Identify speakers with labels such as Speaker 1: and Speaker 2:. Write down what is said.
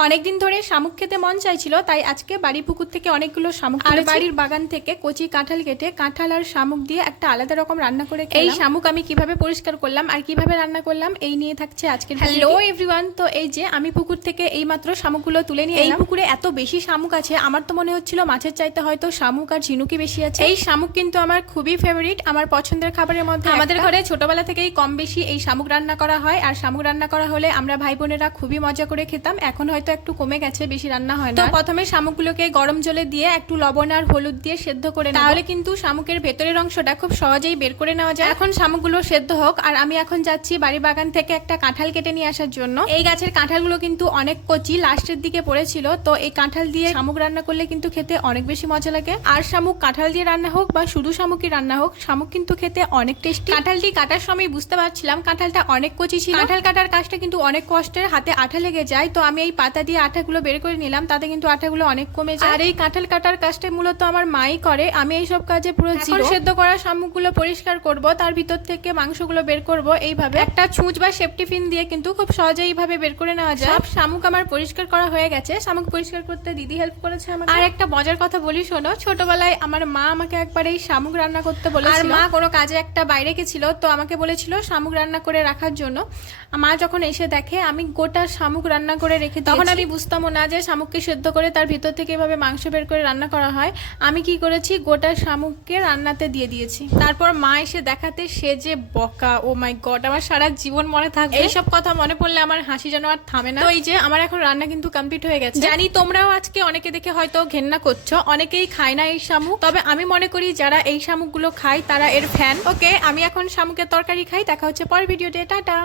Speaker 1: অনেকদিন ধরে শামুক খেতে মন চাইছিল তাই আজকে বাড়ি পুকুর থেকে অনেকগুলো শামুক আর বাড়ির বাগান থেকে কচি কাঁঠাল কেটে কাঁঠাল আর শামুক দিয়ে একটা আলাদা রকম রান্না করে এই শামুক আমি কীভাবে পরিষ্কার করলাম আর কীভাবে রান্না করলাম এই নিয়ে থাকছে আজকের হ্যালো এভরিওয়ান তো এই যে আমি পুকুর থেকে এই মাত্র শামুকগুলো তুলে নিয়ে এই পুকুরে এত বেশি শামুক আছে আমার তো মনে হচ্ছিল মাছের চাইতে হয়তো শামুক আর ঝিনুকি বেশি আছে। এই শামুক কিন্তু আমার খুবই ফেভারিট আমার পছন্দের খাবারের মধ্যে আমাদের ঘরে ছোটবেলা থেকেই কম বেশি এই শামুক রান্না করা হয় আর শামুক রান্না করা হলে আমরা ভাই বোনেরা খুবই মজা করে খেতাম এখন হয়তো একটু কমে গেছে বেশি রান্না হয় না। তো প্রথমে শামুকগুলোকে গরম জলে দিয়ে একটু লবণ আর হলুদ দিয়ে সেদ্ধ করে। তাহলে কিন্তু শামুকের ভেতরের অংশটা খুব সহজেই বের করে নেওয়া যায়। এখন শামুকগুলো সেদ্ধ হোক আর আমি এখন যাচ্ছি বাড়ি বাগান থেকে একটা কাঁঠাল কেটে নিয়ে আসার জন্য। এই গাছের কাঁঠালগুলো কিন্তু অনেক কচি লাস্টের দিকে পড়েছিল তো এই কাঁঠাল দিয়ে শামুক রান্না করলে কিন্তু খেতে অনেক বেশি মজা লাগে। আর শামুক কাঁঠাল দিয়ে রান্না হোক বা শুধু শামুকই রান্না হোক শামুক কিন্তু খেতে অনেক টেস্টি। কাঁঠালটি কাটার সময় বুঝতে পারছিলাম কাঁঠালটা অনেক কচি ছিল। কাঁঠাল কাটার কাজটা কিন্তু অনেক কষ্টের হাতে আঠা লেগে যায় তো আমি এই পাতা দিয়ে আঠাগুলো বের করে নিলাম তাতে কিন্তু আঠাগুলো অনেক কমে যায়। আর এই কাঁঠাল কাটার কাজটা মূলত আমার মাই করে। আমি এই সব কাজে পুরো জিরো সেদ্ধ করা শামুকগুলো পরিষ্কার করব তার ভিতর থেকে মাংসগুলো বের করব এইভাবে। একটা ছুঁচ বা সেফটিফিন দিয়ে কিন্তু খুব সহজে এইভাবে বের করে নেওয়া যায়। সব শামুক আমার পরিষ্কার করা হয়ে গেছে। শামুক পরিষ্কার করতে দিদি হেল্প করেছে আমাকে। আর একটা মজার কথা বলি শোনো। ছোটবেলায় আমার মা আমাকে একবার এই শামুক রান্না করতে বলেছিল আর মা কোনো কাজে একটা বাইরে গেছিল তো আমাকে বলেছিল শামুক রান্না করে রাখার জন্য। মা যখন এসে দেখে আমি গোটা শামুক রান্না করে রেখে তখন আমি বুঝতামও না যে শামুককে সেদ্ধ করে তার ভিতর থেকে এভাবে মাংস বের করে রান্না করা হয় আমি কি করেছি? গোটা শামুককে রান্নাতে দিয়ে দিয়েছি। তারপর মা এসে দেখাতে সে যে বকা ও মাই গড আমার সারা জীবন মনে থাকবে। এইসব কথা মনে পড়লে আমার হাসি যেন আর থামে না। তো এই যে আমার এখন রান্না কিন্তু কমপ্লিট হয়ে গেছে। জানি তোমরাও আজকে অনেকে দেখে হয়তো ঘেন্না করছ অনেকেই খায় না এই শামুক। তবে আমি মনে করি যারা এই শামুকগুলো খায় তারা এর ফ্যান ওকে আমি এখন শামুকের তরকারি খাই দেখা হচ্ছে পরের ভিডিওতে টাটা।